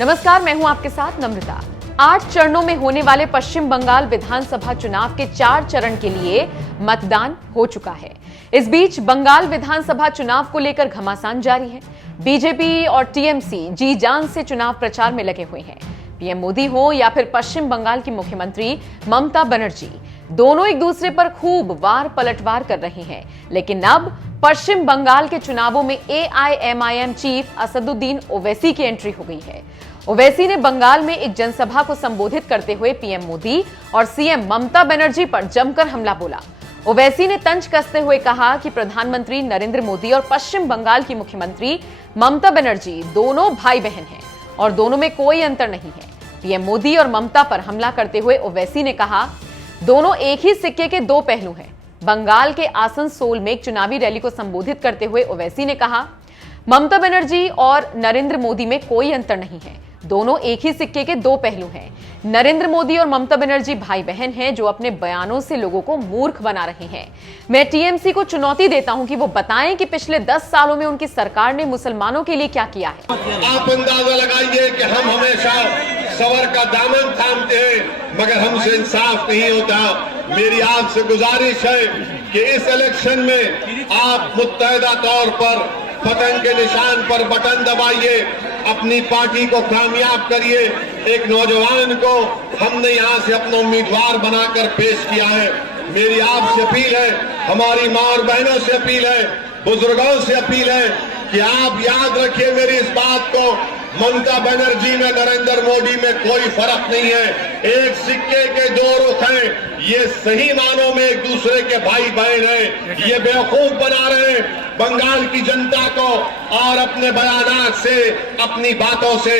नमस्कार, मैं हूं आपके साथ नम्रता। 8 चरणों में होने वाले पश्चिम बंगाल विधानसभा चुनाव के 4 चरण के लिए मतदान हो चुका है। इस बीच बंगाल विधानसभा चुनाव को लेकर घमासान जारी है। बीजेपी और टीएमसी जी जान से चुनाव प्रचार में लगे हुए हैं। पीएम मोदी हो या फिर पश्चिम बंगाल की मुख्यमंत्री ममता बनर्जी, दोनों एक दूसरे पर खूब वार पलटवार कर रहे हैं। लेकिन अब पश्चिम बंगाल के चुनावों में एआईएमआईएम चीफ असदुद्दीन ओवैसी की एंट्री हो गई है। ओवैसी ने बंगाल में एक जनसभा को संबोधित करते हुए पीएम मोदी और सीएम ममता बनर्जी पर जमकर हमला बोला। ओवैसी ने तंज कसते हुए कहा कि प्रधानमंत्री नरेंद्र मोदी और पश्चिम बंगाल की मुख्यमंत्री ममता बनर्जी दोनों भाई बहन हैं और दोनों में कोई अंतर नहीं है। पीएम मोदी और ममता पर हमला करते हुए ओवैसी ने कहा, दोनों एक ही सिक्के के दो पहलू हैं। बंगाल के आसनसोल में एक चुनावी रैली को संबोधित करते हुए ओवैसी ने कहा, ममता बनर्जी और नरेंद्र मोदी में कोई अंतर नहीं है, दोनों एक ही सिक्के के दो पहलू हैं। नरेंद्र मोदी और ममता बनर्जी भाई बहन हैं जो अपने बयानों से लोगों को मूर्ख बना रहे हैं। मैं टीएमसी को चुनौती देता हूं कि वो बताएं कि पिछले 10 सालों में उनकी सरकार ने मुसलमानों के लिए क्या किया है। आप अंदाजा लगाइए कि हम हमेशा सवर का दामन थामते हैं मगर हमसे इंसाफ नहीं होता। मेरी आपसे गुजारिश है कि इस इलेक्शन में आप मुत्तहदा तौर पर पतंग के निशान पर बटन दबाइए, अपनी पार्टी को कामयाब करिए। एक नौजवान को हमने यहाँ से अपना उम्मीदवार बनाकर पेश किया है। मेरी आपसे अपील है, हमारी माँ और बहनों से अपील है, बुजुर्गों से अपील है कि आप याद रखिए मेरी इस बात को, ममता बनर्जी में नरेंद्र मोदी में कोई फर्क नहीं है। एक सिक्के के दो रुख हैं। ये सही मानों में एक दूसरे के भाई बहन हैं। ये बेवकूफ बना रहे हैं बंगाल की जनता को और अपने बयानात से, अपनी बातों से।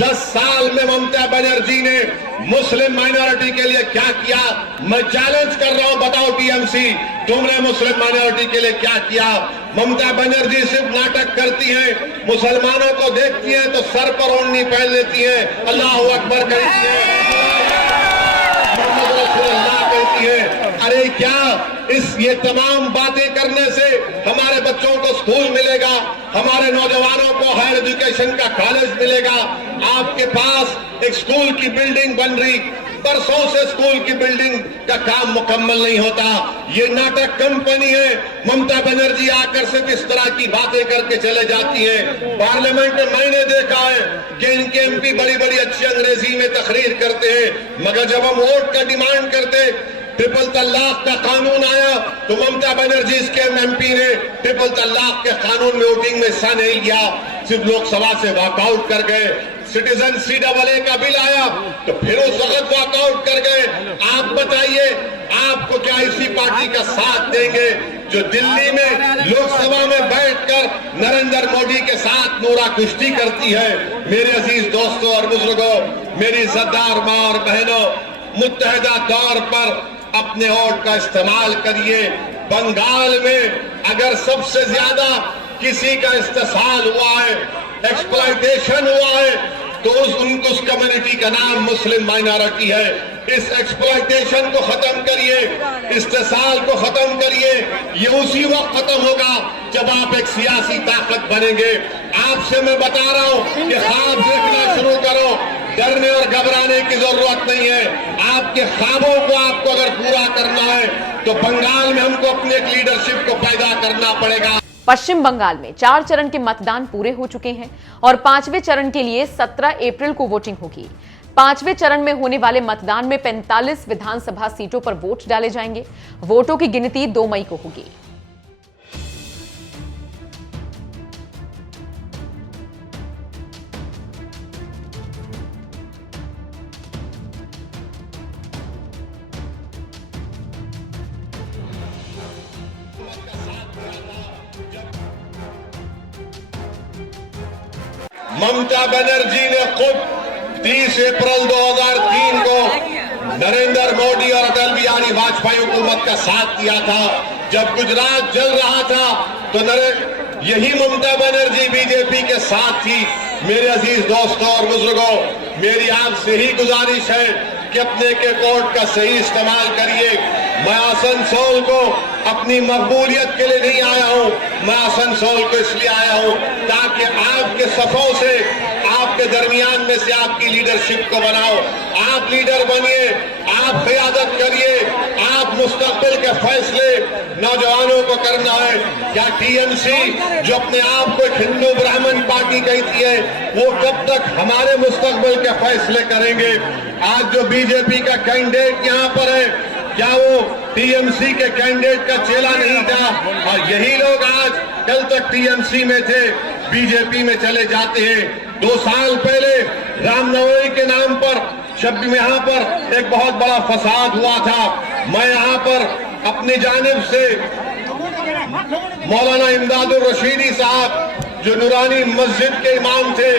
10 साल में ममता बनर्जी ने मुस्लिम माइनॉरिटी के लिए क्या किया, मैं चैलेंज कर रहा हूं, बताओ टीएमसी, तुमने मुस्लिम माइनॉरिटी के लिए क्या किया? ममता बनर्जी सिर्फ नाटक करती हैं, मुसलमानों को देखती हैं तो सर पर ओढ़नी पहन लेती हैं, अल्लाह अकबर कहती हैं, कहती है। अरे क्या ये तमाम बातें करने से हमारे बच्चों को स्कूल मिलेगा, हमारे नौजवानों को हायर एजुकेशन का कॉलेज मिलेगा? आपके पास एक स्कूल की बिल्डिंग बन रही, बरसों से स्कूल की बिल्डिंग का काम मुकम्मल नहीं होता। ये नाटक कंपनी है। ममता बनर्जी आकर सिर्फ इस तरह की बातें करके चले जाती हैं। पार्लियामेंट में मैंने देखा है कि इनके एमपी बड़ी बड़ी अच्छी अंग्रेजी में तकरीर करते हैं, मगर जब हम वोट का डिमांड करते, ट्रिपल तलाक का कानून आया तो ममता बनर्जी इसके एमपी ने ट्रिपल तलाक के कानून में वोटिंग में हिस्सा नहीं लिया, सिर्फ लोकसभा से वॉकआउट कर गए। सिटीजन CAA का बिल आया तो फिर उस वक्त वॉकआउट कर गए। आप बताइए, आपको क्या इसी पार्टी का साथ देंगे जो दिल्ली में लोकसभा में बैठकर नरेंद्र मोदी के साथ नूरा कुश्ती करती है? मेरे अजीज दोस्तों और बुजुर्गों, मेरी इज्जतदार माँ और बहनों, मुत्तहदा तौर पर अपने वोट का इस्तेमाल करिए। बंगाल में अगर सबसे ज्यादा किसी का इस्तेसाल हुआ है, एक्सप्लॉयटेशन हुआ है, तो उस कम्युनिटी का नाम मुस्लिम माइनॉरिटी है। इस एक्सप्लॉयटेशन को खत्म करिए, इस्तेसाल को खत्म करिए। ये उसी वक्त खत्म होगा जब आप एक सियासी ताकत बनेंगे। आपसे मैं बता रहा हूं कि ख्वाब देखना शुरू करो, डरने और घबराने की जरूरत नहीं है। आपके ख्वाबों को आपको अगर पूरा करना है तो बंगाल में हमको अपने एक लीडरशिप को पैदा करना पड़ेगा। पश्चिम बंगाल में 4 चरण के मतदान पूरे हो चुके हैं और 5वें चरण के लिए 17 अप्रैल को वोटिंग होगी। 5वें चरण में होने वाले मतदान में 45 विधानसभा सीटों पर वोट डाले जाएंगे। वोटों की गिनती 2 मई को होगी। ममता बनर्जी ने खुद 30 अप्रैल 2003 को नरेंद्र मोदी और अटल बिहारी वाजपेयी हुकूमत का साथ दिया था। जब गुजरात जल रहा था तो यही ममता बनर्जी बीजेपी के साथ थी। मेरे अजीज दोस्तों और बुजुर्गों, मेरी आपसे ही गुजारिश है कि अपने के वोट का सही इस्तेमाल करिए। मैं आसनसोल को अपनी मकबूलियत के लिए नहीं आया हूं, मैं आसनसोल को इसलिए आया हूं ताकि आपके सफों से, आपके आपके दरमियान में से आपकी लीडरशिप को बनाओ। आप लीडर बनिए, आप क़यादत करिए, आप मुस्तक़बिल के फैसले नौजवानों को करना है। क्या टीएमसी जो अपने आप को हिंदू ब्राह्मण पार्टी कहती है, वो कब तक हमारे मुस्तक़बिल के फैसले करेंगे? आज जो बीजेपी का कैंडिडेट यहाँ पर है, क्या वो टीएमसी के कैंडिडेट का चेला नहीं था? और यही लोग आज कल तक टीएमसी में थे, बीजेपी में चले जाते हैं। 2 साल पहले रामनवमी के नाम पर जब यहाँ पर एक बहुत बड़ा फसाद हुआ था, मैं यहाँ पर अपनी जानिब से मौलाना इमदादुर रशीदी साहब जो नूरानी मस्जिद के इमाम थे,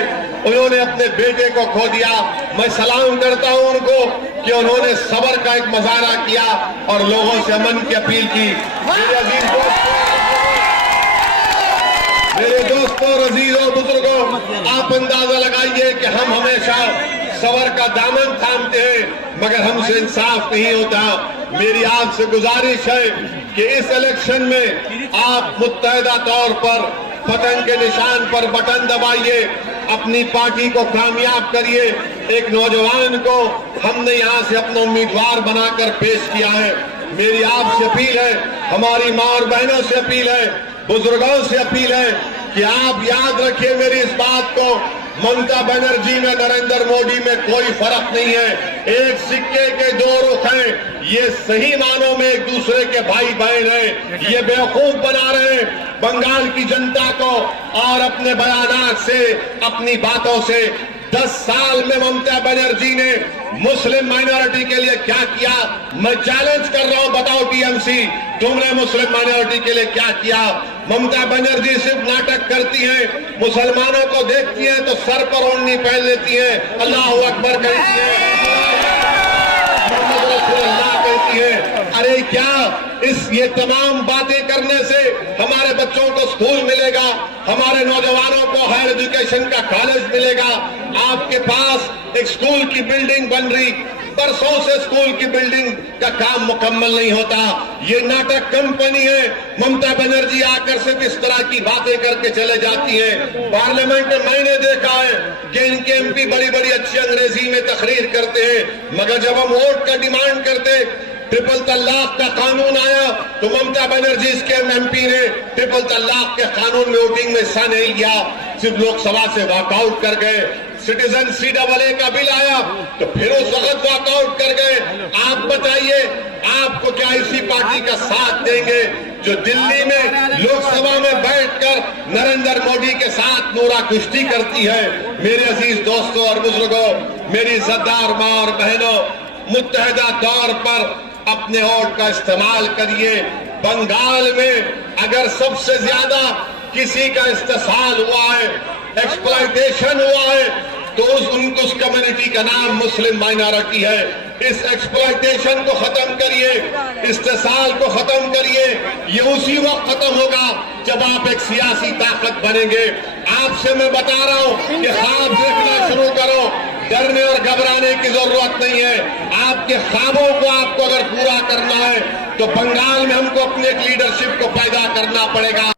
उन्होंने अपने बेटे को खो दिया। मैं सलाम करता हूं उनको कि उन्होंने सब्र का एक मुजाहरा किया और लोगों से अमन की अपील की। मेरे अजीज दोस्तों, अजीजों, बुजुर्गों, आप अंदाजा लगाइए कि हम हमेशा सब्र का दामन थामते हैं, मगर हमसे इंसाफ नहीं होता। मेरी आपसे गुजारिश है कि इस इलेक्शन में आप मुत्तहदा तौर पर पतन के निशान पर बटन दबाइए, अपनी पार्टी को कामयाब करिए। एक नौजवान को हमने यहाँ से अपना उम्मीदवार बनाकर पेश किया है। मेरी आपसे अपील है, हमारी माँ और बहनों से अपील है, बुजुर्गों से अपील है कि आप याद रखिए मेरी इस बात को, ममता बनर्जी में नरेंद्र मोदी में कोई फर्क नहीं है। एक सिक्के के 2 रुख हैं। ये सही मानों में एक दूसरे के भाई बहन हैं। ये बेवकूफ बना रहे हैं बंगाल की जनता को और अपने बयानात से, अपनी बातों से। 10 साल में ममता बनर्जी ने मुस्लिम माइनॉरिटी के लिए क्या किया? मैं चैलेंज कर रहा हूं, बताओ टीएमसी, तुमने मुस्लिम माइनॉरिटी के लिए क्या किया? ममता बनर्जी सिर्फ नाटक करती हैं, मुसलमानों को देखती हैं तो सर पर ओढ़नी पहन लेती हैं, अल्लाह अकबर कहती है, मोहम्मद रसूलुल्लाह कहती है। अरे क्या ये तमाम बातें करने से हमारे बच्चों को स्कूल मिलेगा, हमारे नौजवानों को हायर एजुकेशन का कॉलेज मिलेगा? आपके पास एक स्कूल की बिल्डिंग बन रही, बरसों से स्कूल की बिल्डिंग का काम मुकम्मल नहीं होता। ये नाटक कंपनी है। ममता बनर्जी आकर सिर्फ इस तरह की बातें करके चले जाती है। पार्लियामेंट में मैंने देखा है कि इनके एमपी बड़ी बड़ी अच्छी अंग्रेजी में तकरीर करते हैं, मगर जब हम वोट का डिमांड करते, ट्रिपल तलाक का कानून आया तो ममता बनर्जी के एमपी ने ट्रिपल तलाक के कानून में वोटिंग में हिस्सा नहीं लिया, सिर्फ लोकसभा से वॉकआउट कर गए। सिटीजन CAA का बिल आया तो फिर उस वक्त वॉकआउट कर गए। आप बताइए, आपको क्या इसी पार्टी का साथ देंगे जो दिल्ली में लोकसभा में बैठकर नरेंद्र मोदी के साथ नूरा कुश्ती करती है? मेरे अजीज दोस्तों और बुजुर्गों, मेरी इज्जतदार माँ और बहनों, मुत्तहदा तौर पर अपने वोट का इस्तेमाल करिए। बंगाल में अगर सबसे ज्यादा किसी का इस्तेसाल हुआ है, एक्सप्लॉयटेशन हुआ है, तो उस कम्युनिटी का नाम मुस्लिम माइनॉरिटी है। इस एक्सप्लॉयटेशन को खत्म करिए, इस्तेसाल को खत्म करिए। ये उसी वक्त खत्म होगा जब आप एक सियासी ताकत बनेंगे। आपसे मैं बता रहा हूं कि ख्वाब देखना शुरू करो, डरने और घबराने की जरूरत नहीं है। आपके ख्वाबों को आपको अगर पूरा करना है तो बंगाल में हमको अपनी एक लीडरशिप को पैदा करना पड़ेगा।